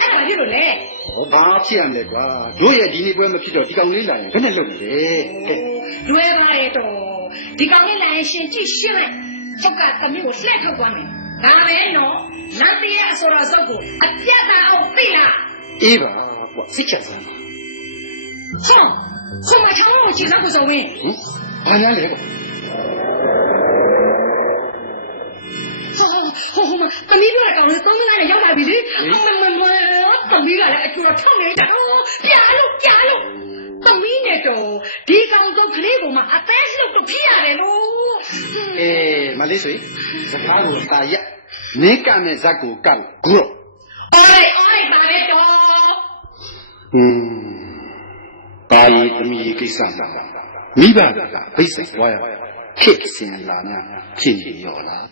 အဲ့ဒါဖြစ်လို့လေဟောဘာဖြစ်ရမလဲကွာတို့ရဲ့ဒီနေ့ပွဲမဖြစ်တော့ဒီကောင်လေးလာရင်ဘယ်နဲ့လုပ်မလဲကဲလွယ်ပါရဲ့တော့ဒီကောင်လေးလည်းရှင်ကြည့်ရှင်းလိုက်ကျောက်ကသမီးကိုလှည့်ထုတ်သွားမယ်ဒါပဲနော်လမ်းတရားဆိုတော့စုပ်ကိုအပြတ်သားအောင်သိလားအေးပါကွာစိတ်ချစမ်းပါဟောခုမှချောင်းကိုကြည့်စမ်းကိုဆိုဝင်ဟင်ဘာများလဲကွာဟောဟောဟောမသမီးပြောတာကောင်လေးကောင်းကောင်းနဲ့ရောက်လာပြီလေအမမမ သမီးကလည်းအကျိုးတော့ထောက်နေတာပြာလို့ပြာလို့သမီးနဲ့တော့ဒီကောင်တော့ကလေးကမှအသက်လှုပ်တော့ဖြစ်ရတယ်လို့အေးမလေးဆွေစကားကိုတာရက်နင်းကမဲ့ဇက်ကိုကောက်ဂုရောအော်လိုက်အော်လိုက်ပါလေတော့ဟင်းပါရီသမီးကိစ္စမှာမိဘကဘိတ်ဆက်သွားရခစ်စင်လာများဖြစ်နေရောလား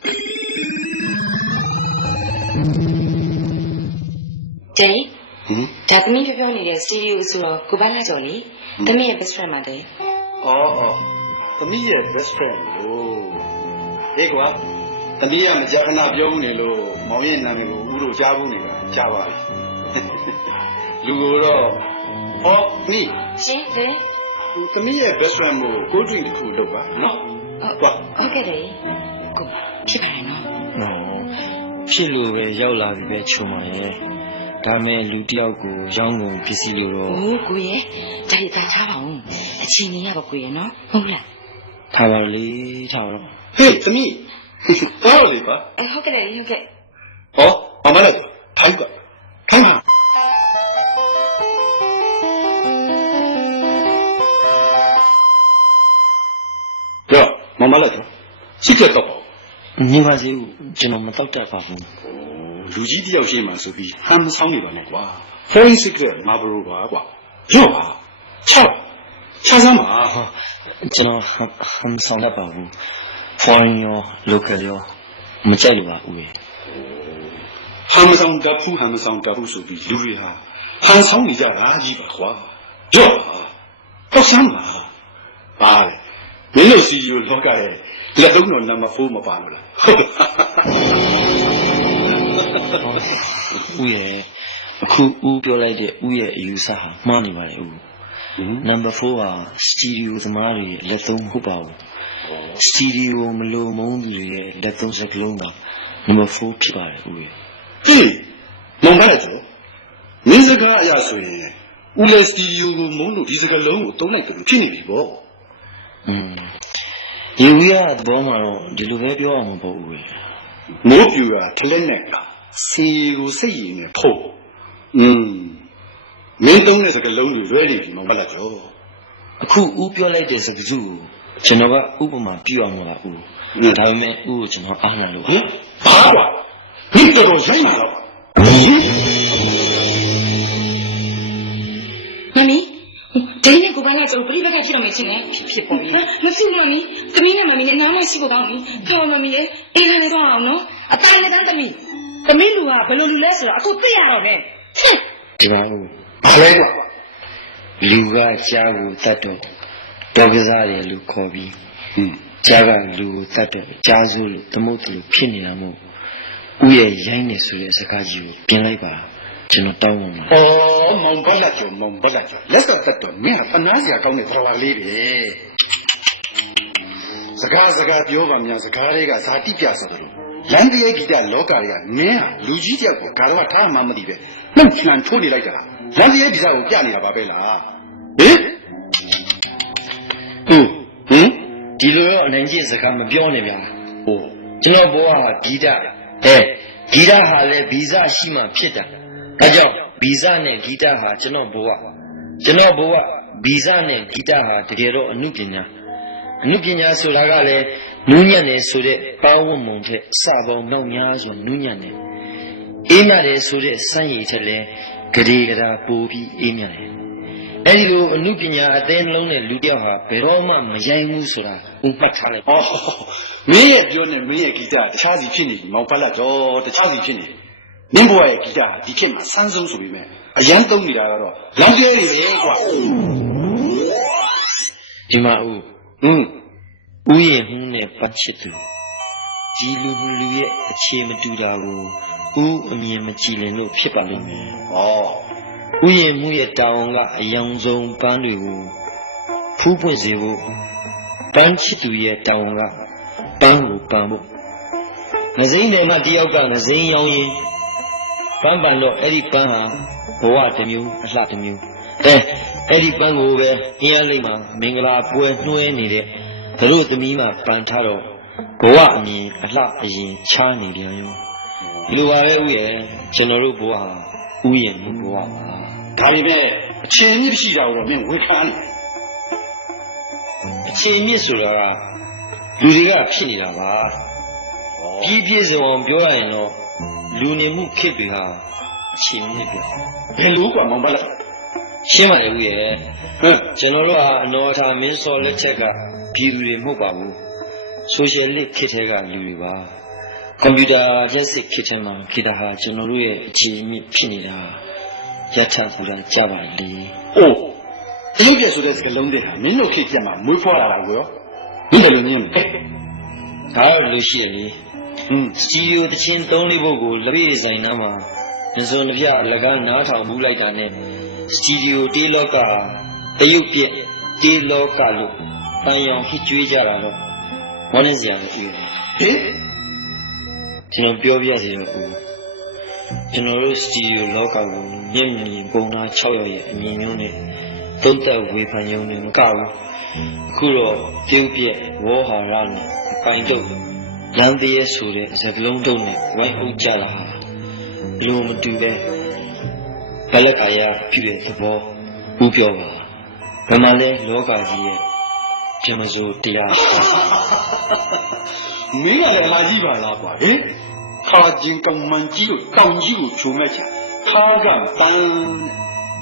ကျန်ဟင် ဒါသမီးပြောပြောနေတဲ့စတူဒီယိုဆိုတော့ကိုပန်းလာကြော်လေသမီးရဲ့ best friend ပါတဲ့အော်အော်သမီးရဲ့ best friend လို့ဟေးကွာသမီးကမကြာခဏပြောဘူးနေလို့မောင်ရဲ့နာမည်ကိုဦးတို့ကြားဘူးနေတာကြားပါပြီလူကိုတော့ဟောမိရှင်လေသမီးရဲ့ best friend ကို cold drink တစ်ခုလုပ်ပါနော်ဟုတ်ကွာဟုတ်ကဲ့လေကိုဖြစ်ပါရဲ့နော်နော်ဖြစ်လို့ပဲရောက်လာပြီပဲချုံပါရဲ့ ဒါမဲ့လူတစ်ယောက်ကိုရောင်းကုန်ပစ္စည်းလို့တော့အိုးကိုရဲ့ဒါရတာချပါအောင်အချိန်ကြီးရပါကိုရဲ့နော်ဟုတ်လားထားပါလေထားပါတော့ဟေးသမီးဟောလေပါအဲဟုတ်ကဲ့လေဟုတ်ကဲ့ဟောမမလိုက်ထိုင်ကွာထိုင်ပါကြောမမလိုက်တော့ချစ်ကြတော့နေပါစေဦးကျွန်တော်မတော့တတ်ပါဘူး လူကြီးတယောက်ရှိမှဆိုပြီးဟမ်ဆောင်နေပါနဲ့ကွာ foreign secret ငါဘရိုပါကွာကြော့ပါချောက်ချစမ်းပါဟာကျွန်တော်ဟမ်ဟမ်ဆောင်တတ်ပါဘူး foreign ရော local ရောမကြိုက်လို့ပါဦးရဲ့ဟမ်ဆောင်တဖူးဟမ်ဆောင်တဖူးဆိုပြီးလူတွေဟာဟမ်ဆောင်နေကြတာကြီးပါကွာကြော့ပါတော့စမ်းပါပါလေမင်းတို့စီယူလောကရဲ့လက်သုံးတော်နံပါတ်4မပါလို့လားဟုတ်လား ဦးရဲ့အခုဦးပြောလိုက်တဲ့ဦးရဲ့အယူဆဟာမှားနေပါလေဦး number 4ဟာစတူဒီယိုသမားတွေရဲ့လက်သုံးမဟုတ်ပါဘူးစတူဒီယိုမလို့မုန်းသူတွေရဲ့လက်သုံးစကလုံးက number 4ဖြစ်ပါတယ်ဦးရဲ့ဟေးမောင်လိုက်တော့မင်းစကားအရာဆိုရင်ဦးလေစတီဒီယိုကိုမုန်းလို့ဒီစကားလုံးကိုတုံးလိုက်တယ်လို့ဖြစ်နေပြီပေါ့อืมဒီဝီရသဘောမှာတော့ဒီလိုပဲပြောအောင်မပေါ့ဦးရဲ့မိုးပြူတာထလက်နဲ့က စီကိုစိတ်ရည်နဲ့ဖို့อืมမင်းတုံးတဲ့စကားလုံးတွေရွဲနေပြီမောင်လိုက်တော့အခုဦးပြောလိုက်တဲ့စကားစုကိုကျွန်တော်ကဥပမာပြအောင်ပါဦးဒါပေမဲ့ဦးကိုကျွန်တော်အားနာလို့ဟင်ဘာကွာမင်းတော်တော်ရိုက်မှာတော့မမီဒိန်းနဲ့ကိုပန်းလာကြော်ပြိပခါဖြစ်တော့မယ်ချင်းနဲ့ဖြစ်ဖြစ်ပေါ်ပြီမဖြစ်မမီသမီးနဲ့မမီနဲ့နားမရှိကိုတောင်းပြီပြောမမီရဲ့အေးခါလေးတော့အောင်နော်အတိုင်းနဲ့တန်းသမီး သမီးလူကဘယ်လိုလူလဲဆိုတော့အခုသိရတော့မယ်ဒီမှာဦးဘာလဲကွာလူကကြားကိုတတ်တော့တော်ကစားတယ်လို့ခေါ်ပြီးဟင်ကြားကလူကိုတတ်တော့ကြားစိုးလို့သမုတ်တယ်လို့ဖြစ်နေတာမို့ဦးရဲ့ရိုင်းနေဆိုတဲ့စကားကြီးကိုပြင်လိုက်ပါကျွန်တော်တောင်းပါမှာဩမောင်ဘက်လက်ကျော်မောင်ဘက်လက်ကျော်လက်ဆက်သက်တော့မင်းဟာသနာစရာကောင်းတဲ့သရဝါလေးပဲစကားစကားပြောပါများစကားတွေကဇာတိပြဆိုတယ်လို့ လမ်းတရဲဂီတလောကတွေကမင်းဟာလူကြီးတယောက်ကိုဒါတော့ထားမှမသိပဲနှုတ်ချန်ထိုးနေလိုက်တာလမ်းတရဲဒီစားကိုပြနေတာပါပဲလားဟင်ဦးဟင်ဒီလိုရောအနိုင်ကျင့်စကားမပြောနဲ့ဗျာဟိုကျွန်တော်ဘဝဟာဂီတအဲဂီတဟာလည်းဗီဇရှိမှဖြစ်တာဒါကြောင့်ဗီဇနဲ့ဂီတဟာကျွန်တော်ဘဝကျွန်တော်ဘဝဗီဇနဲ့ဂီတဟာတကယ်တော့အမှုပညာ အမှုပညာဆိုတာကလည်းနူးညံ့တယ်ဆိုတဲ့ပေါင်းဝတ်မုံထက်စပေါင်းနောက်များစွာနူးညံ့တယ်အေးမြတယ်ဆိုတဲ့စမ်းရည်ထက်လည်းဂရေဂရာပိုပြီးအေးမြတယ်အဲဒီလိုအမှုပညာအသေးနှလုံးနဲ့လူတစ်ယောက်ဟာဘယ်တော့မှမယိုင်းဘူးဆိုတာဥပတ်ထားလိုက်ဩမင်းရဲ့ပြောနေမင်းရဲ့ဂီတတခြားစီဖြစ်နေပြီမောင်ဘက်လက်ကျော်တခြားစီဖြစ်နေမင်းဘဝရဲ့ဂီတဟာဒီခေတ်မှာစမ်းဆုံးဆိုပေမဲ့အရန်သုံးနေတာကတော့လောင်ကျဲနေပဲကွာဒီမှာဦး ဟွန်းဦးရင်ဟင်းနဲ့ပတ်ချစ်သူဒီလူလူရဲ့အခြေမတူတာကိုဥအမြင်မကြည်လင်လို့ဖြစ်ပါလိမ့်မယ်ဟောဥယျာဉ်မှုရဲ့တာဝန်ကအယောင်ဆုံးပန်းတွေကိုဖူးပွင့်စေဖို့ပန်းချစ်သူရဲ့တာဝန်ကပန်းကိုပန်းဖို့ငစိမ့်တယ်မှတယောက်ကငစိမ့်ရောင်းရင်ပန်းပန်တော့အဲ့ဒီပန်းဟာဘဝတစ်မျိုးအလှတစ်မျိုး အဲအဲ့ဒီပန်းကိုပဲအင်းရလိမ့်မှာမင်္ဂလာပွဲနှွှဲနေတဲ့တို့သမီးမှာပန်ထားတော့ဘဝအမြင်အလှအရင်ချားနေပြန်ရောဒီလိုပါပဲဥယျာဉ်ကျွန်တော်တို့ဘဝဥယျာဉ်ဘဝဒါပေမဲ့အချိန်မြင့်ရှိတာကိုတော့မင်းဝေခံနေအချိန်မြင့်ဆိုတာကလူတွေကဖြစ်နေတာပါပြည့်ပြည့်စုံအောင်ပြောရရင်တော့လူနေမှုခေတ်တွေဟာအချိန်မြင့်ပဲဘယ်လိုကမှမဟုတ်လား ရှင်းပါလေဦးရဲ့ဟမ်ကျွန်တော်တို့ဟာအနော်ထာမင်းစောလက်ချက်ကပြည်သူတွေမဟုတ်ပါဘူးဆိုရှယ်လစ်ခေတ်ထဲကလူတွေပါကွန်ပျူတာလက်စစ်ခေတ်ထဲမှာခေတ်တာဟာကျွန်တော်တို့ရဲ့အခြေအမြစ်ဖြစ်နေတာယထာပူတာကြပါလေအိုးတရုတ်ပြဆိုတဲ့စကားလုံးတွေဟာမင်းတို့ခေတ်ပြတ်မှာမွေးဖွားလာတာကိုရောမင်းတို့လည်းမြင်တယ်ဒါတော့လူရှိရလေဟွန်းစတီဒီယိုတချင်းသုံးလေးပုတ်ကိုလက်ပြဆိုင်နားမှာညစုံတစ်ပြအလကားနားထောင်မှုလိုက်တာနဲ့ စတီဒီယိုတေးလောကဟာတရုတ်ပြက်တေးလောကလို့ပန်းရောင်ဟစ်ကြွေးကြတာတော့ဝမ်းနေစရာမဖြစ်ဘူးဟင်ကျွန်တော်ပြောပြစီတော့ဦးကျွန်တော်တို့စတီဒီယိုလောကကိုမျက်မြင်ပုံသား6ရောက်ရဲ့အမြင်မျိုးနဲ့သုံးသက်ဝေဖန်ရုံနဲ့မကဘူးအခုတော့တရုတ်ပြက်ဝေါ်ဟာရနဲ့အပိုင်တော့လမ်းတည်းဆိုတဲ့စကလုံးတုံးနဲ့ဝိုင်းအုပ်ကြတာဟာလူမတူပဲ ဘလကာယပြုတဲ့သဘောဥပြောပါဘယ်မှာလဲလောကကြီးရဲ့ပြမစိုးတရားပါမင်းကလည်းလာကြည့်ပါလားကွာဟင်ခါကျင်ကမန်ကြီးကိုတောင်ကြီးကိုချုံမဲ့ချာခါကပန်း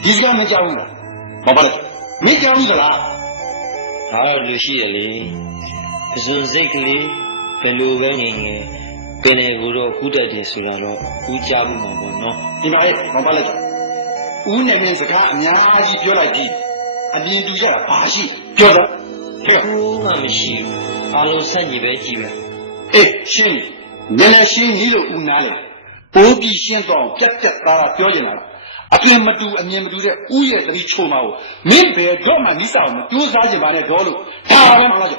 ဒီကမကြောက်ဘူးလားမပါလားမင်းကြောက်ဘူးလားဒါတော့လူရှိရလေပဇွန်စိတ်ကလေးဘယ်လိုပဲငင်ငယ်ပင်လေကိုတော့ခုတတ်တယ်ဆိုတာတော့ဥကြဘူးမှာပေါ့နော်ဒီမှာရဲ့မပါလား ဦးနဲ့မင်းစကားအများကြီးပြောလိုက်ပြီအပြင်တူရတာဘာရှိပြောတာဟဲ့ဘူးမှမရှိဘူးအလုံးဆက်ညီပဲကြည့်ပဲအေးရှင်းနည်းနည်းရှင်းကြီးလို့ဦးနားလေပိုးပြီးရှင်းတော့ပြက်ပြက်သားသားပြောချင်တာအပြင်မတူအမြင်မတူတဲ့ဥရဲ့တတိချိုမှာကိုမင်းဘယ်တော့မှနိစ္စအောင်မတူးစားချင်ပါနဲ့တော့လို့ဒါပဲမလားကျ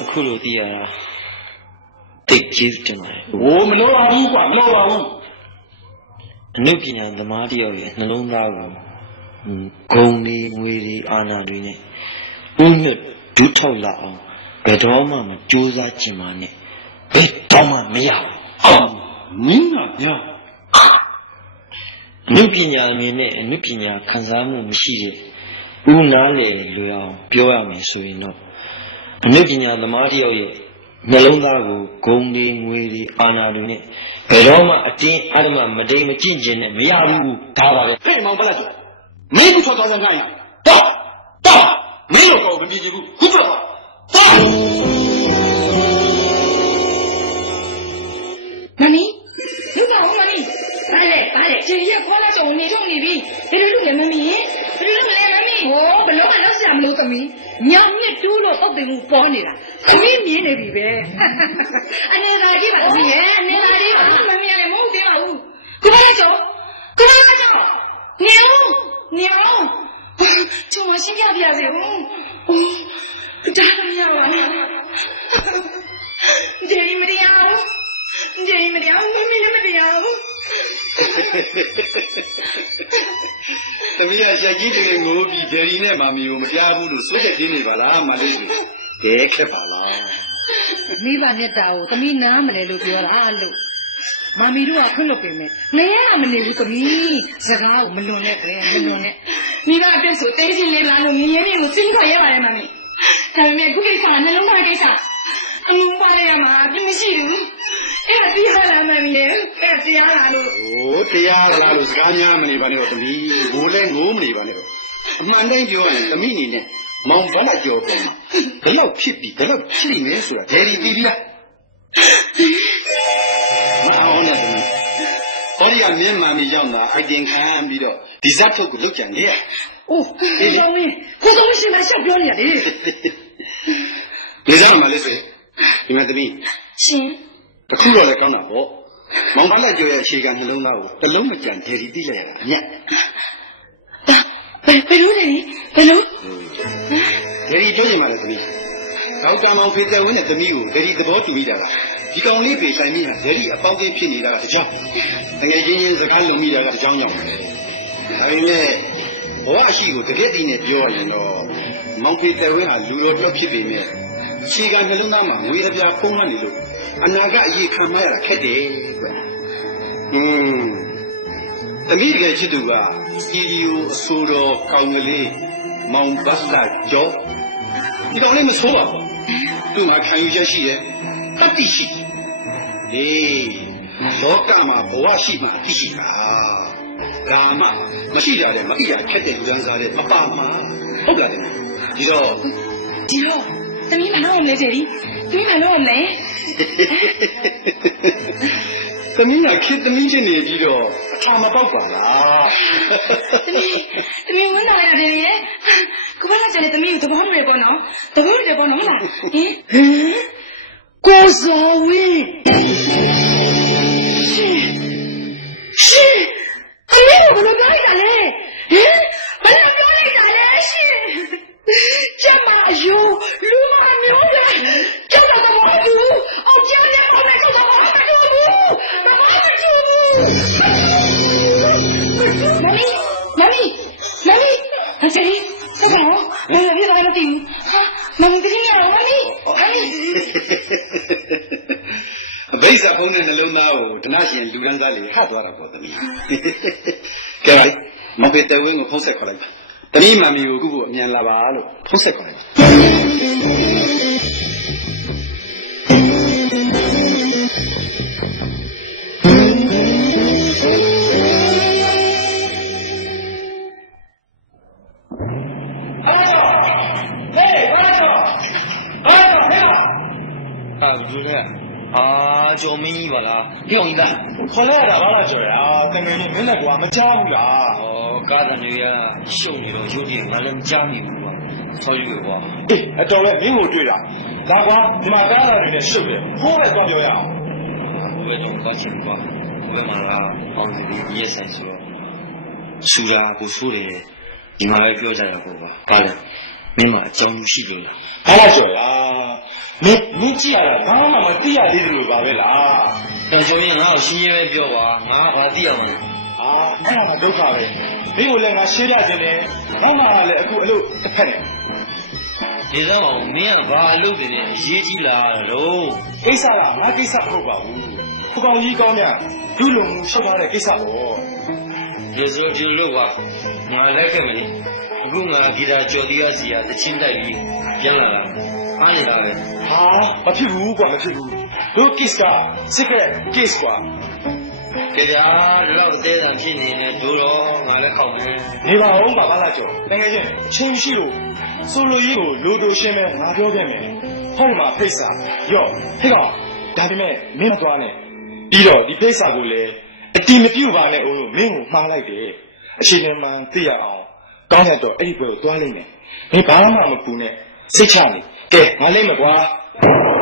အခုလိုသိရတာတိတ်ကျေးဇူးတင်ပါတယ်ဟိုမလို့ပါဘူးကွာမလို့ပါဘူး အနုပညာသမားတယောက်ရဲ့နှလုံးသားကိုဟွန်းဂုံတွေငွေတွေအာနာတွေနဲ့ဥညွတ်ဒုထောက်လာအောင်ဘယ်တော့မှမကြိုးစားကြင်ပါနဲ့ဘယ်တော့မှမရဘူးအော်နင်းကညာအနုပညာအမြင်နဲ့အနုပညာခံစားမှုမရှိတဲ့ဥနာလေလွယ်အောင်ပြောရမယ်ဆိုရင်တော့အနုပညာသမားတယောက်ရဲ့ နှလုံးသားကိုဂုံတွေငွေတွေအာနာတွေနဲ့ဘယ်တော့မှအတင်းအဓမ္မမတိမ်မကျင့်ကျင်နဲ့မရဘူးဒါပါပဲဟဲ့မောင်ပလက်ကျမင်းကထွက်သွားစမ်းခိုင်းတော့တော့မင်းတို့ကောမမြင်ချင်ဘူးခုထွက်သွားတော့မမီလူပါဦးမမီဘာလဲဘာလဲကျေရခေါ်လာဆိုနေထုံနေပြီဘယ်လိုလုပ်လဲမမီဘယ် လိုလုပ်လဲမမီဟိုဘယ်လိုမှလောက်ဆရာမလို့သမီးညောင်မြစ်တူးလို့ပုတ်တယ်မှုပေါ်နေတာသမီးမြင်နေပြီပဲအနေသာကြီးပါသမီးရဲ့အနေသာကြီးပါမမီလည်းမဟုတ်သေးပါဘူးကိုပါလားကျော်ကိုပါလားကျော်ညောင်ညောင်ကျော်မရှင်းပြပြစေဦးဒါမရပါနဲ့ကျေရီမတရားဘူးကျေမတရားမမီလည်းမတရားဘူး သမီးကချက်ကြီးတွေငိုးပြီးဒယ်ရီနဲ့မာမီကိုမပြားဘူးလို့စိုးချက်တင်းနေပါလားမလေးကြီးဒဲခက်ပါလားမိဘနဲ့တာကိုသမီးနားမလဲလို့ပြောတာလို့မမီတို့ကခွင့်လို့ပြင်မယ်နေရမနေဘူးသမီးစကားကိုမလွန်နဲ့ကြဲမလွန်နဲ့မိဘအတွက်ဆိုတင်းချင်းလေးလာလို့မြင်းရင်းကိုစိတ်ခေါ်ရပါတယ်မမီဒါပေမဲ့ခုကိစ္စကနှလုံးသားကိစ္စအမှုပါရရမှာပြမရှိဘူး အဲ့ဒါတရားလားမမီရဲ့အဲ့ဒါတရားလားလို့ဟိုတရားလားလို့စကားများမနေပါနဲ့တော့သမီးငိုလဲငိုးမနေပါနဲ့တော့အမှန်တိုင်းပြောရင်သမီးအနေနဲ့မောင်ဘာလာကြော်ပေါ်မှာဘယ်လောက်ဖြစ်ပြီးဘယ်လောက်ဖြစ်နေလဲဆိုတာဒယ်ရီပြီးပြီလားမအောင်နဲ့သမီးဟောဒီကမြင်းမာမီရောက်တာအိုက်တင်ခံပြီးတော့ဒီဇတ်ထုတ်ကိုလုတ်ကြံနေရအိုးကိုကောင်းကိုကောင်းရှင်မဆက်ပြောနေရတယ်နေစားမှလည်းဆိုဒီမဲ့သမီးရှင် တခုတော့လည်းကောင်းတာပေါ့မောင်ပါလက်ကျော်ရဲ့အခြေခံနှလုံးသားကိုတစ်လုံးမကြံဒေဒီသိလိုက်ရတာအမြတ်ဒါဘယ်ဘယ်လိုလဲဘယ်လိုဒေဒီပြောရင်မှလည်းသမီးဒေါက်တာမောင်ဖေသက်ဝင်းနဲ့သမီးကိုဒေဒီသဘောတူမိတာကဒီကောင်လေးပေဆိုင်မိဟာဒေဒီအပေါင်းအသင်းဖြစ်နေတာကတကြောင်တကယ်ချင်းချင်းစကားလုံမိတာကတကြောင်ကြောင့်ပဲဒါပေမဲ့ဘဝအရှိကိုတကယ်တည်နေပြောရရင်တော့မောင်ဖေသက်ဝင်းဟာလူတော်ပြောဖြစ်ပေမဲ့အခြေခံနှလုံးသားမှာငွေအပြားဖုံးမှနေလို့ အနာကအရေးခံမရတာခက်တယ်ကွ။อืมတမိတကယ်ချစ်သူကစီဒီယိုအဆိုတော်ကောင်းကလေးမောင်ဘတ်လာကျော်ဒီကောင်လေးမဆိုးပါဘူး။သူ့မှာခံယူချက်ရှိရဲ့တတိရှိတယ်။အေးလောကမှာဘဝရှိမှသိရှိတာ။ဒါမှမရှိကြတယ်မသိရခက်တဲ့လူတန်းစားတဲ့မပါမှာဟုတ်လားတဲ့။ဒီတော့ဒီတော့သမီးမလုပ်အောင်လဲတယ်ဒီ သမီးမလုပ်အောင်လဲသမီးကခေတ်သမီးချင်းနေပြီးတော့အခါမပေါက်ပါလားသမီးသမီးဝန်တာရတယ်ရဲ့ကိုဘာလာကျတဲ့သမီးကိုသဘောမရပေါ့နော်သဘောရတယ်ပေါ့နော်ဟုတ်လားဟင်ဟင်ကိုဇော်ဝင်းရှင်ရှင်အမေကဘယ်လိုပြောလိုက်တာလဲဟင် ကျမအယိုလူမမျိုးပဲကျမတော့မဟုတ်ဘူးအောင်ကျမ်းရအောင်လည်းကျမမဟုတ်ဘူးမဟုတ်ဘူးမမီမမီမမီအစရီဆက်ကောင်ဘယ်လိုဖြစ်သွားလဲမသိဘူးဟာမမီတကယ်ရအောင်မမီမမီအဘိဇာဖုံးတဲ့နှလုံးသားကိုဒနာရှင်လူဒန်းစားလေးဟတ်သွားတာပေါ့သမီးကဲမဖေတဝင်းကိုဖုံးဆက်ခေါ်လိုက်ပါ သမီးမမီကိုခုခုအမြန်လာပါလို့ဖုံးဆက်ခေါ်လိုက်ပါအာဒီလေအာကျော်မင်းကြီးပါလားပြောင်းကြီးလားခေါ်လိုက်ရတာဘာလားကြော်ရအာတကယ် ကြီးမင်းလည်းကွာမကြောက်ဘူးလားဩကားတန်တွေကရှုပ်နေတော့ရုပ်တည်ငါလည်းမကြားမိဘူးကွာဆော်ယူကွာအေးအတော်လဲမင်းကိုတွေ့တာဒါကွာဒီမှာကားလာတွေနဲ့ရှုပ်တယ်ဖိုးပဲသွားပြောရအောင်ဘယ်တော့ကားချင်ကွာဘယ်မှာလားအောင်စီဒီရက်ဆိုင်ဆိုတော့ဆူရာကိုဆိုးတယ်ဒီမှာလည်းပြောကြရပေါ့ကွာဒါလည်းမင်းမအကြောင်းရှိလို့လားဘာလားကြော်ရမင်းမင်းကြည့်ရတာဘာမှမသိရသေးတယ်လို့ပါပဲလားတန်ကျော်ရင်ငါ့ကိုရှင်းရဲပဲပြောပါငါဘာသိအောင်လဲ အာအဲ့ဒါမှဒုက္ခပဲမင်းကိုလည်းငါရှင်းပြခြင်းနဲ့နောက်မှလည်းအခုအလို့တစ်ဖက်နဲ့ဒီစမ်းအောင်မင်းကဘာအလုပ်တွေနဲ့အရေးကြီးလာတော့ကိစ္စကငါကိစ္စမဟုတ်ပါဘူးခကောင်ကြီးကောင်းမြတ်ဒုလုံမှုရှောက်ထားတဲ့ကိစ္စပေါ့ရေစိုးကျူလို့ပါငါလည်းခဲ့မယ်လေအခုငါဂီတာကြော်တီးရစီရတချင်းတိုက်ပြီးပြန်လာတာအားနေတာပဲဟာမဖြစ်ဘူးကွာမဖြစ်ဘူးတို့ case က secret case ကွာ ကြဗျာဒီလောက်သေးတာဖြစ်နေတယ်တို့တော့ငါလည်းခောက်မယ်နေပါဦးပါပါလားကျော်တကယ်ချင်းချင်းရှိလို့ဆိုလိုကြီးကိုလိုတိုရှင်းမဲ့ငါပြောခဲ့မယ်ဟောဒီမှာဖိတ်စာရော့ဟဲ့ကောင်ဒါပေမဲ့မင်းမသွားနဲ့ပြီးတော့ဒီဖိတ်စာကိုလည်းအတီမပြုတ်ပါနဲ့ဦးလို့မင်းကိုမှားလိုက်တယ်အချိန်မှန်သိရအောင်ကောင်းရတော့အဲ့ဒီဘက်ကိုသွားလိုက်မယ်မင်းဘာမှမပူနဲ့စိတ်ချနေကဲငါလိုက်မကွာဒေါက်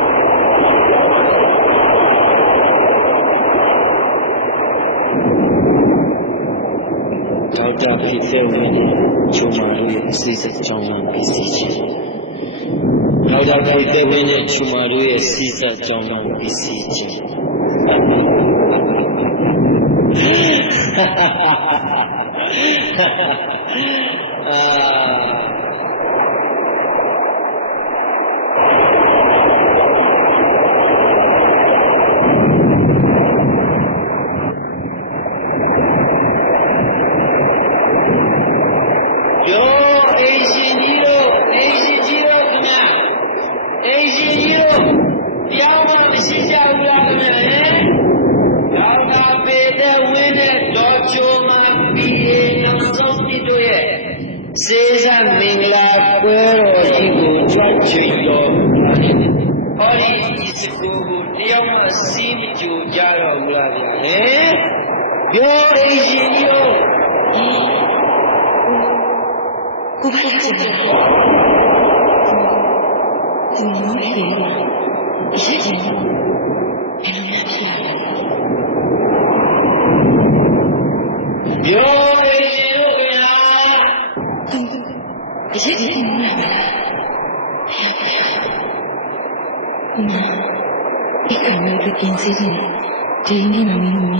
တာဖိသေဝင်းနဲ့ချုံမာတို့ရဲ့အစိဆ ဘာလာကျတဲ့ဒီလိုနေတယ်ရည်ရင်ဘယ်လိုများဖြစ်ရလဲပြောရရှင်တို့ခင်ဗျာအရေးကြီးနေမှာလားဟဲ့ဘုရားဒီကနေ့ဒီကင်းစီနေဒီနေ့မမင်းမ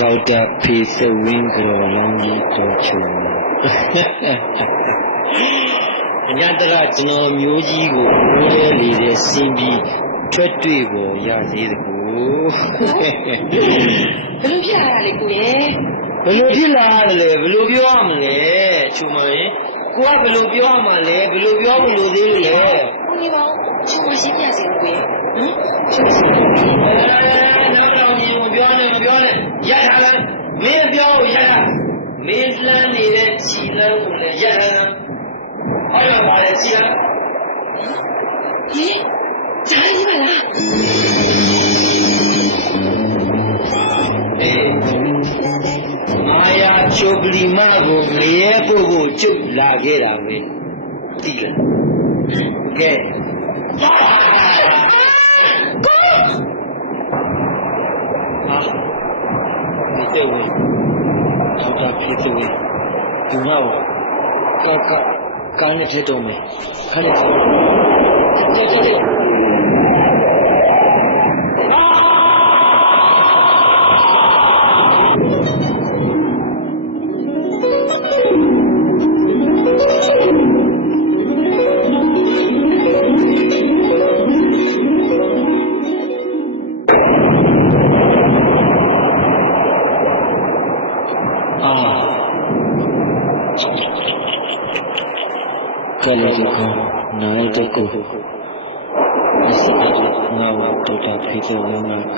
ဒေါက်တာဖေးစဝင်းကြော်လောင်းကြီးတော်ချုံမအညာတကကျွန်တော်မျိုးကြီးကိုမိုးလဲလေတဲ့စင်ပြီးထွက်တွေ့ပေါ်ရသေးတကူဘယ်လိုဖြစ်လာတာလဲကိုရဲ့ဘယ်လိုဖြစ်လာရလဲဘယ်လိုပြောရမလဲချုံမရင်ကိုကဘယ်လိုပြောရမှာလဲဘယ်လိုပြောမလို့သေးလို့လဲကိုနေပါချုံမရှိပြစေကိုရဲ့ဟမ်ချုံရှိနောက်တော့ညီမပြောနဲ့မပြောနဲ့ရထားလားမင်းပြောရထားမင်းလှမ်းနေတဲ့ခြိလန်းကိုလည်းရထားလားဟော တော့ပါလေခြိလန်းဟေးဂျာကြီးပါလားအေးမာယာချုပ်ပလီမကိုငရဲဖို့ကိုကျုပ်လာခဲ့တာပဲတိလားကဲဟာဒီတော့ဝ င်တော့တာဖြ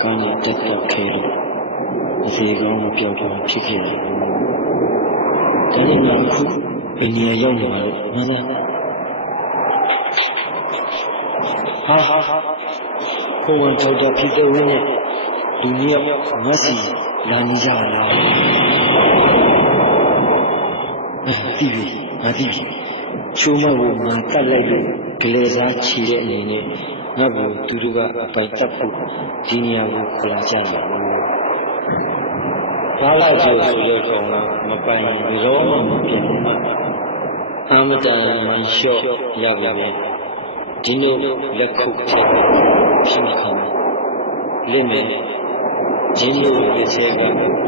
ကကောင်းတဲ့တက်တက်ခဲလို့အစီကောင်းမပြောက်တော့ဖြစ်ခဲ့တယ်။ဒါနဲ့ငါခုအိန္ဒိယရောက်နေပါလို့မလားဟာဟာဟာကိုဝန်တော်တာဖေးတဲ့ဝမ်းနဲ့လူမျိုးငါစီလာနေကြလားတီးပြီငါတီးပြီချိုးမကိုငါတတ်လိုက်လို့ဂလေစားချီတဲ့အနေနဲ့ ငါ့ကိုသူတို့ကအပိုင်တက်ဖို့ဒီနေရာကိုခလာကြတယ်ဘာလို့ဆိုဆိုတော့ကောင်ကမပိုင်ဘယ်တော့မှမပြတ်ဘူးအာမတန်မန်လျှော့ရပါမယ်ဒီနေ့လက်ခုပ်ထည့်ဖြစ်မှာခံလက်မဲ့ဂျင်းတို့လက်ချဲက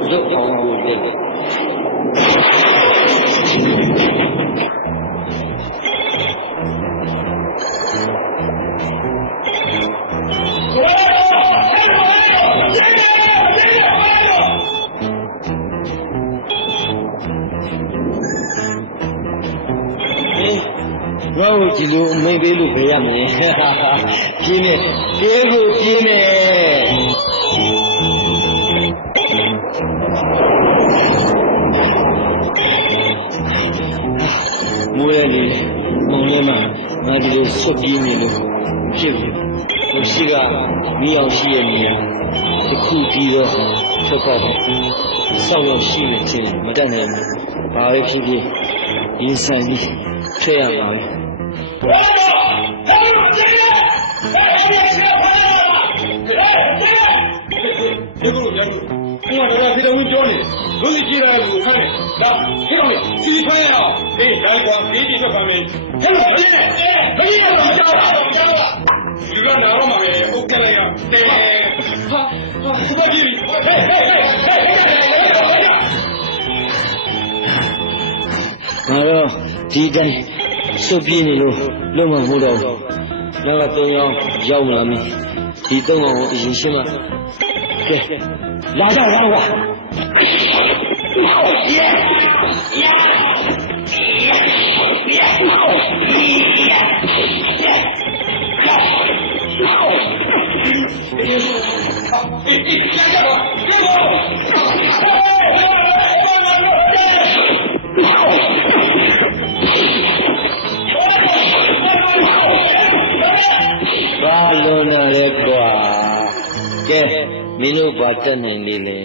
လွတ်အောင်ကိုလက်ငါ့ ရမလဲပြင်းနေပြေးကိုပြင်းနေမိုးရနေမုံလေးမှာငါဒီလိုဆွတ်ပြေးနေလို့ဖြစ်ဘူးလို့ရှိကမိအောင်ရှိရနေရတစ်ခုပြီးတော့ထွက်ပေါက်ဆောက်ရောက်ရှိနေခြင်းမတတ်နိုင်ဘူးဘာပဲဖြစ်ဖြစ်ရင်ဆိုင်ပြီးထွက်ရပါမယ် လူကြီးကြီးတယ်ကိုခန့်နေဒါခေတော်လေစီဖဲရအောင်အေးဒါကွာဒီဒီတော့ပါမင်းဟဲ့လို့ဘယ်နဲ့ဘယ်နဲ့တော့မကြောက်တာတော့မကြောက်တာဒီကနာတော့မှာပဲဟုတ်ကဲ့လိုက်ရတဲဟာဟာစပါကြီးဟေးဟေးဟေးဟေးဟေးဟေးငါတော့ဒီတိုင်းစွတ်ပြေးနေလို့လုံးဝမဟုတ်တော့ဘူး။နောက်က၃ယောက်ရောက်လာပြီ။ဒီ၃ယောက်ကိုအရင်ရှင်းမှကဲလာကြပါကွာ ဘာလုံးလာလဲကွာကဲမင်းတို့ဘာတက်နိုင်လေလဲ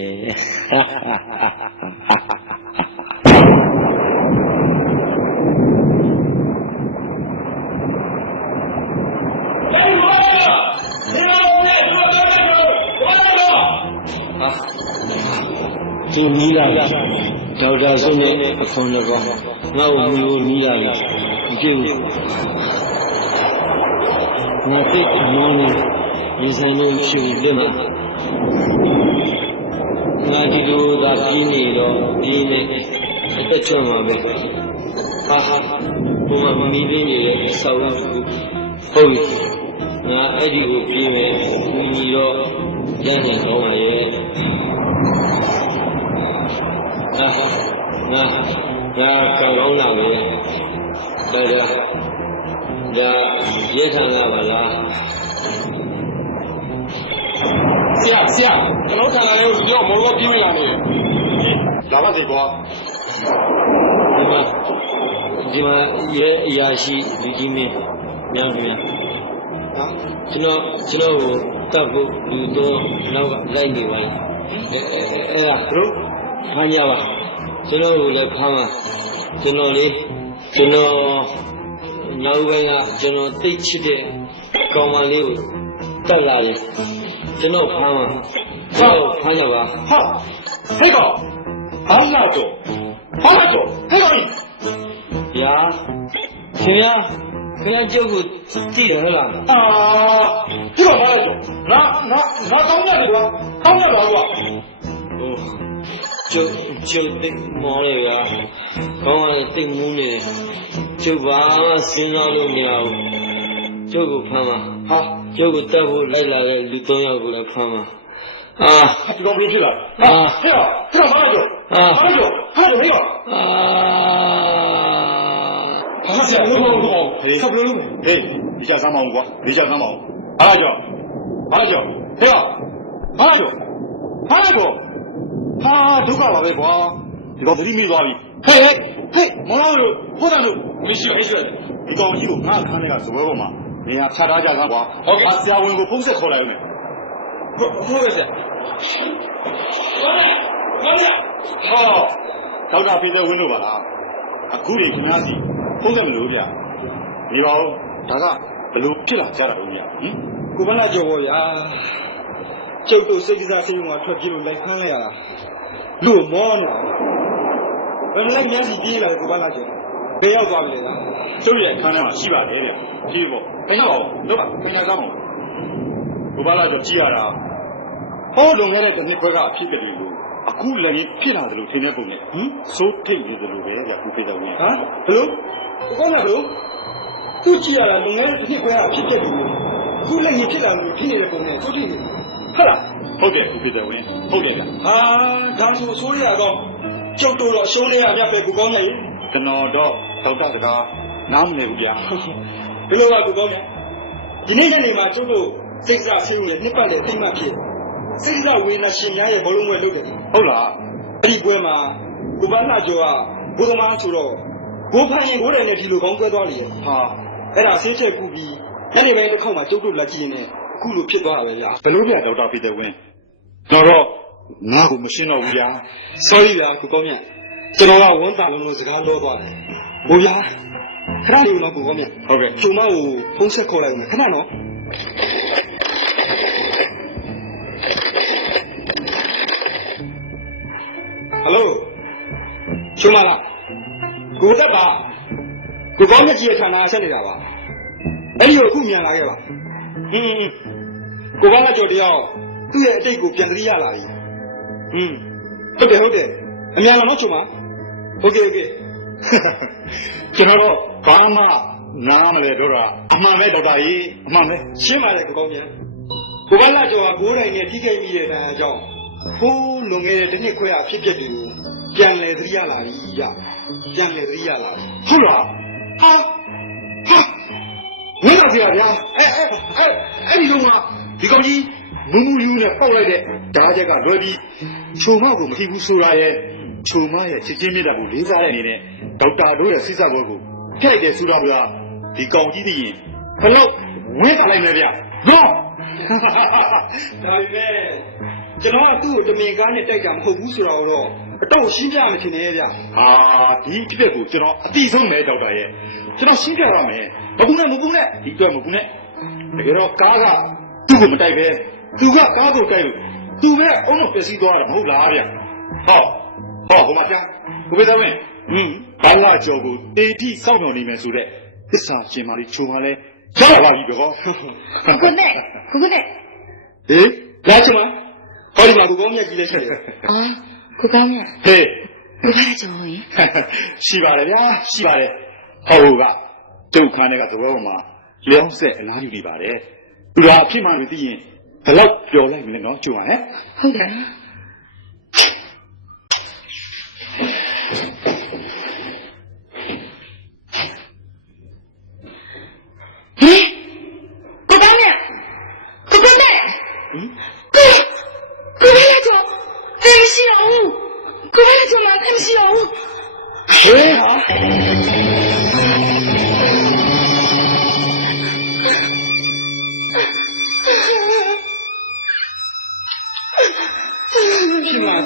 ဒေါက်တာဆုံးနဲ့အခွန်လည်းကောင်းငါ့ကိုမျိုးနီးရတယ်မကြည့်ဘူးငါသိမောင်းနေဒီဆိုင်လို့ဖြစ်ပြီးလက်မှာငါဒီလိုသာပြင်းနေတော့ပြင်းနေအသက်ချွတ်မှာပဲဟာဟာဘုမမီးလေးနေတဲ့ဆောက်ရဘူးဟုတ်ပြီငါအဲ့ဒီကိုပြင်းမယ်ညီညီတော့ရနိုင်တော့မှာရဲ့အာ ငါငါကောင်းကောင်းလာပဲဒါဒါဒါရဲထန်လာပါလားဆရာဆရာကျွန်တော်ခံရတဲ့လူကြောင့်မော်တော်ပြင်းလာနေတယ်လာပါစေကွာဒီမှာဒီမှာရဲအရာရှိလူကြီးမင်းမြောင်းခင်ဗျာဟာကျွန်တော်ကျွန်တော်ကိုတတ်ဖို့လူတော့နောက်ကလိုက်နေပါလေအဲအဲအဲဒါတို့ဖမ်းကြပါ ကျွန်တော်ကိုလည်းဖမ်းပါကျွန်တော်လေးကျွန်တော်နောက်ပိုင်းကကျွန်တော်သိချစ်တဲ့ကောင်မလေးကိုတတ်လာတယ်ကျွန်တော်ဖမ်းပါကျွန်တော်ဖမ်းကြပါဟာဟဲ့ကောင်ဘာလာတော့ဘာလာတော့ဟဲ့ကောင်ဗျာခင်ဗျာခင်ဗျာကျုပ်ကိုသိတယ်ဟဲ့လားအာဒီကောင်ဘာလာတော့ငါငါငါကောင်းတယ်ကွာကောင်းတယ်ပါကွာဟိုကျုပ် ကျုပ်သိမောလေဗျာကောင်းတယ်သိမူးနေတယ်ကျုပ်ဘာမှစဉ်းစားလို့မရဘူးကျုပ်ကိုဖမ်းပါဟာကျုပ်ကိုတတ်ဖို့လိုက်လာတဲ့လူ၃ယောက်ကိုလည်းဖမ်းပါအာဒီကောင်ပြင်းဖြစ်လာဟာဟဲ့ကောင်ဟဲ့ကောင်ဘာလာတော့ဘာလာတော့ဟာဟဲ့ကောင်အာဟာဆရာလုံးလုံးလုံးဆက်လို့လုံးဟေးဒီကြစမ်းမအောင်ကွာဒီကြစမ်းမအောင်အားကြောင့်အားကြောင့်ဟေးအားကြောင့်အားကြောင့် ဟာဒုက္ခပါပဲကွာဒီကောင်သတိမိသွားပြီဟေးဟေးမောင်တို့ဟိုတယ်လို့မရှိမရှိဒီကောင်ကြီးကိုငါအခန်းထဲကဇပွဲပေါ်မှာနေရာချထားကြစမ်းကွာဟုတ်ကဲ့ဆရာဝန်ကိုဖုန်းဆက်ခေါ်လိုက်ဦးမယ်ဟုတ်ကဲ့ဆရာဟောဒေါက်တာဖေးသက်ဝင်းလို့ပါလားအခုနေခင်ဗျားစီဖုန်းဆက်မလို့ဗျနေပါဦးဒါကဘလို့ဖြစ်လာကြတာလို့ဗျဟင်ကိုဗလာကြော်ပေါ်ရာကျုပ်တို့စိတ်ကစားစိတ်ကထွက်ပြေးလို့လိုက်ခန်းလိုက်ရတာ လူမောနေတာဘယ်လိုက်မျက်စိပြေးလာကိုဗလာကြော်ဘယ်ရောက်သွားပြီလဲလားကျုပ်ရဲ့အခန်းထဲမှာရှိပါတယ်ဗျကြည့်ပေါ့ခင်ဗျားတော့တော့ခင်ဗျားစားမအောင်ဘုဘာလာတော့ကြည့်ရတာဟောလွန်ခဲ့တဲ့တစ်နှစ်ခွဲကအဖြစ်ကလေးလို့အခုလည်းကြီးဖြစ်လာတယ်လို့ထင်တဲ့ပုံနဲ့ဟင်စိုးထိတ်နေတယ်လို့ပဲဗျခုဖေးသက်ဝင်းဟမ်ဘလို့ကိုကောင်းလားဘလို့သူကြည့်ရတာလုံငယ်တဲ့နှစ်ခွဲအဖြစ်ဖြစ်ပြီအခုလည်းရင်ဖြစ်လာလို့ဖြစ်နေတဲ့ပုံနဲ့သုတိနေ ဟုတ်လားဟုတ်တယ်ခုဖေးသက်ဝင်းဟုတ်တယ်ဗျဟာဒါဆိုဆိုးရတော့ကျုပ်တို့တော့ရှုံးနေရမြတ်ပဲကိုကောင်းနေကျွန်တော်တော့ဒေါက်တာစကားနားမလည်ဘူးဗျာဘယ်လိုပါကိုကောင်းလဲဒီနေ့ညနေမှာကျုပ်တို့စိတ်စားဆေးရုံနဲ့နှစ်ပတ်လေအိမ်မှာဖြစ်စိတ်စားဝေဒနာရှင်များရဲ့ဘောလုံးပွဲလုပ်တယ်ဟုတ်လားအဲ့ဒီပွဲမှာကိုဗန်းနာကျော်ကဘုသမားဆိုတော့ဘိုးဖန်ရင်ဘိုးတယ်နဲ့ဒီလိုကောင်းကွဲသွားလေဟာအဲ့ဒါဆေးချက်ကူပြီးညနေပိုင်းတစ်ခေါက်မှာကျုပ်တို့လက်ကြည့်နေ အခုလိုဖြစ်သွားတာပဲဗျာဘယ်လိုဗျဒေါက်တာဖေးသက်ဝင်းကျွန်တော်တော့ငါ့ကိုမရှင်းတော့ဘူးဗျာ sorry ဗျာကိုကောင်းမြတ်ကျွန်တော်ကဝန်တာလုံးလို့စကားလောသွားတယ်ဟိုဗျာခဏလေးတော့ကိုကောင်းမြတ်ဟုတ်ကဲ့ကျုံမကိုဖုန်းဆက်ခေါ်လိုက်ဦးမယ်ခဏနော်ဟယ်လိုကျုံမလားကိုတက်ပါကိုကောင်းမြတ်ကြီးရဲ့ဌာနဆက်နေတာပါအဲ့ဒီကိုအခုမြန်လာခဲ့ပါ ဟင်းဟင်းကိုကောင်းမြတ်ကျော်တယောက်သူ့ရဲ့အတိတ်ကိုပြန်သတိရလာပြီဟင်းဟုတ်တယ်ဟုတ်တယ်အမြန်လာတော့ကျုံမโอเคโอเค ကျွန်တော်တော့ဘာမှနားမလဲတော့တာအမှန်ပဲဒေါက်တာကြီးအမှန်ပဲ ရှင်းပါတယ်ကိုကောင်းမြန်ကိုကလာကျော်ကကိုးတိုင်နဲ့ထိခိုက်မိတဲ့တရားကြောင့်ဟိုးလွန်ခဲ့တဲ့တစ်နှစ်ခွဲအဖြစ်ဖြစ်တွေကိုပြန်လဲသတိရလာပြီရပြန်လဲသတိရလာပြီ ဟုတ်လားဟာဟာ ဝင်းပါစီဗျာအဲအဲအဲအဲ့ဒီတော့ကဒီကောင်ကြီးမူမူယူနဲ့ပေါက်လိုက်တဲ့ဓာတ်ချက်ကလွယ်ပြီးချုံမောက်ကိုမထိဘူးဆိုတာရဲ့ချုံမရဲ့ချစ်ချင်းမြတ်တာကိုလေးစားတဲ့အနေနဲ့ဒေါက်တာတို့ရဲ့စိစပွဲကိုဖျက်လိုက်တယ်ဆိုတော့ဗျာဒီကောင်ကြီးသိရင်ဘလို့ဝင်းပါလိုက်မယ်ဗျာနော်ဒါပေမဲ့ကျွန်တော်ကသူ့ကိုတမင်ကားနဲ့တိုက်တာမဟုတ်ဘူးဆိုတော့တော့ အတော့ရှင်းပြမထင်နဲ့ဗျဟာဒီအဖြစ်ကိုကျွန်တော်အတိဆုံးပဲဒေါက်တာရဲ့ကျွန်တော်ရှင်းပြရမယ်မကူနဲ့မကူနဲ့ဒီတော့မကူနဲ့တကယ်တော့ကားကသူ့ကိုမတိုက်ပဲသူကကားကိုတိုက်လို့သူပဲအုံးတော့ပျက်စီးသွားတာမဟုတ်လားဗျဟောဟောဟိုမှာကြာကိုပေးတော်ဝင်ဟွန်းဘာလာကျော်ကိုတေတိစောင့်မျှော်နေမယ်ဆိုတဲ့သစ္စာရှင်မာလေးချိုးပါလဲရလာပါပြီဗျာကိုကိုနဲ့ကိုကိုနဲ့ဟေးလာချင်မဟောဒီမှာကိုကောင်းမြတ်ကြီးလဲချက်ရအော် ကိုကောင်းမြတ်ဟေးကိုဘာလဲကြောရင်ရှိပါတယ်ဗျာရှိပါတယ်ဟောကကျုပ်ခန်းထဲကသဘောပေါ်မှာလျောင်းဆက်အလားယူနေပါတယ်သူကအဖြစ်မှန်လို့သိရင်ဘယ်တော့ပျော်လိုက်မလဲနော်ကျုပ်ပါဟဲ့ဟုတ်တယ်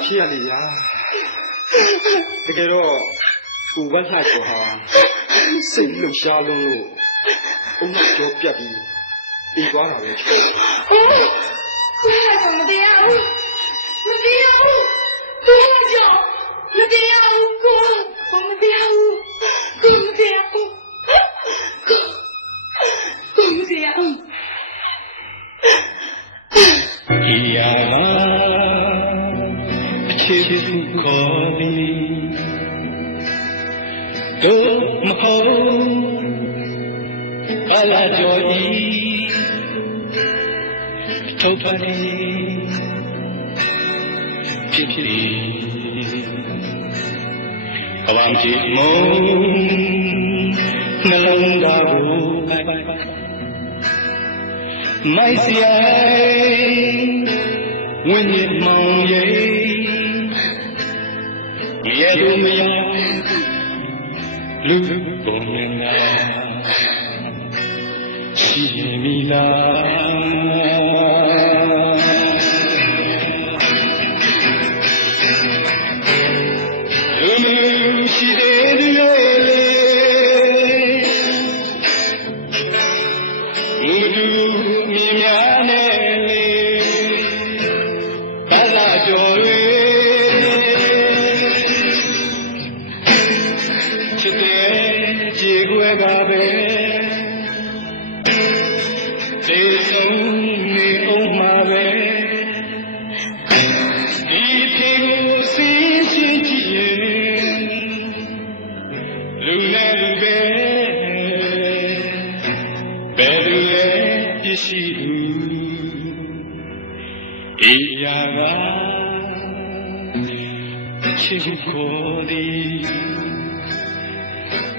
ဖြစ်ရလေဗျာတကယ်တော့ကိုဝတ်လှကျော်ဟာစိတ်လှုပ်ရှားလို့ဘုံကျော်ပြတ်ပြီးပြေးသွားတာပဲကိုဝတ်ကျော်မတရားဘူးမတရားဘူးကိုဝတ်ကျော်မတရားဘူးကိုကိုမတရားဘူးကိုမတရားဘူးကိုကိုမတရားဘူး Yeah. ချစ်စုခေါ်သည်တို့မဟုတ်အလားကြောဤထုတ်ပါလေဖြစ်ဖြစ်အဝမ်းကြည့်မုံနှလုံးသားကိုမိုက်စရိုက်ဝိညာဉ်မောင်ရဲ့ ရဲ့လူမယလူပုံညာရှိမီလား အေးရကချစ်ကိုဒီ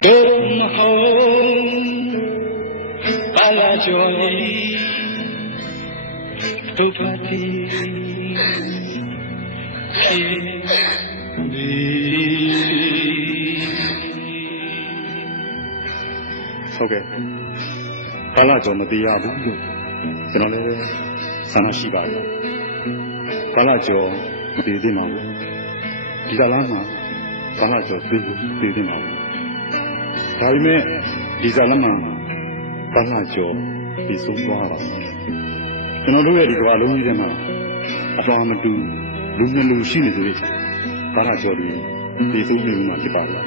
တော့မဟုတ်ဘာလာကြော်ဤတို့ပါတီဖြစ်ဒီဟုတ်ကဲ့ကာလကျော်မတရားဘူးလို့ကျွန်တော်လည်းဆန္ဒရှိပါတယ် ကာလကျော်မတည်သေးပါဘူးဒီကလာမှာကာလကျော်သိသိသေးပါဘူးဒါပေမဲ့ဒီကလာမှာကာလကျော်ဒီဆုံးသွားတာကျွန်တော်တို့ရဲ့ဒီကဘာလုံးကြီးတဲ့မှာအတော်မတူလူမျိုးလူရှိနေသေးတယ်ကာလကျော်ဒီဒီဆုံးနေမှာဖြစ်ပါလား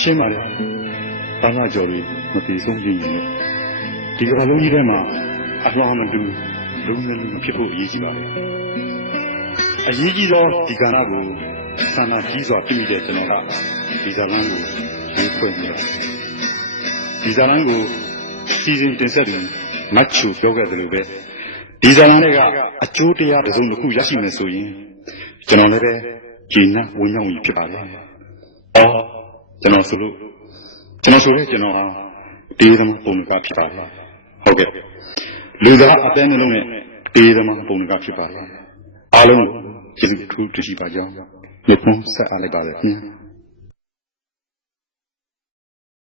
ရှင်းပါလေဘာသာကြော်ပြီးမပြေဆုံးခြင်းရင်ဒီကမ္ဘာလုံးကြီးထဲမှာအလွှာမတူ လုံးဝလုံးဖြစ်ဖို့အရေးကြီးပါတယ်အရေးကြီးသောဒီကဏ္ဍကိုဆန္ဒကြီးစွာပြည့်တဲ့ကျွန်တော်ကဒီဇာလန်းကိုရွေးဖွင့်နေတာဒီဇာလန်းကိုစီစဉ်တင်ဆက်ပြီးမတ်ချူပြောခဲ့သလိုပဲဒီဇာလန်းတွေကအကျိုးတရားတစ်စုံတစ်ခုရရှိမယ်ဆိုရင်ကျွန်တော်လည်းပဲဂျင်းနာဝင်ရောက်ပြီဖြစ်ပါတယ်အော်ကျွန်တော်ဆိုလို့ကျွန်တော်ဆိုရဲကျွန်တော်ဟာတေးသမားပုံကဖြစ်ပါတယ်ဟုတ်ကဲ့လူသားအတဲ့နှလုံးနဲ့ တေးသမားပုံကဖြစ်ပါတယ်အားလုံးကျေးဇူးထူးတင်ရှိပါကြောင်းမြတ်ဖုံးဆက်အားလိုက်ပါလေခင်ဗျာ